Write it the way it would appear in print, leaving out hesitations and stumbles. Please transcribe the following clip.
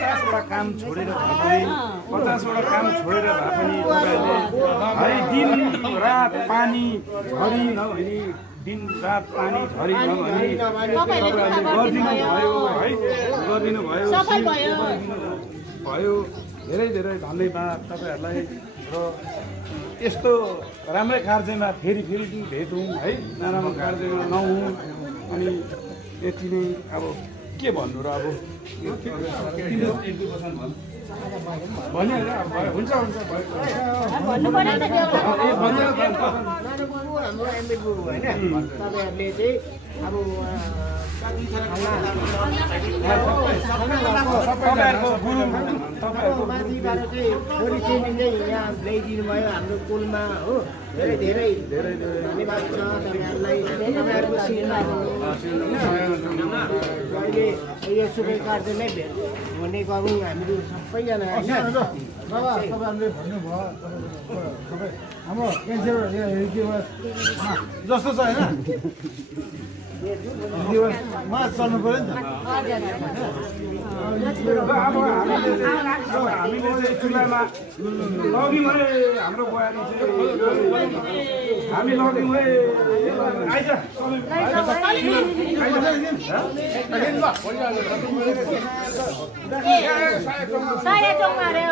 50वटा काम छोडेर भए पनि 50वटा काम छोडेर भए पनि तपाईँहरूले है दिन रात पानी झरी नभनी दिन रात पानी झरी नभनी तपाईँहरूले गरिदिनु भयो धेरै धेरै धन्यवाद तपाईँहरूलाई र यस्तो राम्रै कार्यमा फेरि भेटौँ है नराम्रो कार्यमा नहुँ अनि यति नै अब के भन्नु र अब भनिहाल्यो हुन्छ तपाईँहरूले चाहिँ अब माथिबाट चाहिँ छोरी चेली चाहिँ यहाँ ल्याइदिनु भयो हाम्रो कुलमा हो धेरै धेरै धेरै धन्यवाद छ तपाईँहरूलाई तपाईँहरूको अहिले यो सुकै कार्यमै भेट हुने गरौँ हामीहरू सबैजना तपाईँहरूले भन्नुभयो हाम्रो क्यान्सर जस्तो छ होइन दिवसमा चल्नु पऱ्यो नि त हामीले चाहिँ चुल्हामा लग्यौँ है हाम्रो बुहारी चाहिँ हामी लग्यौँ है आइज साया चौमारे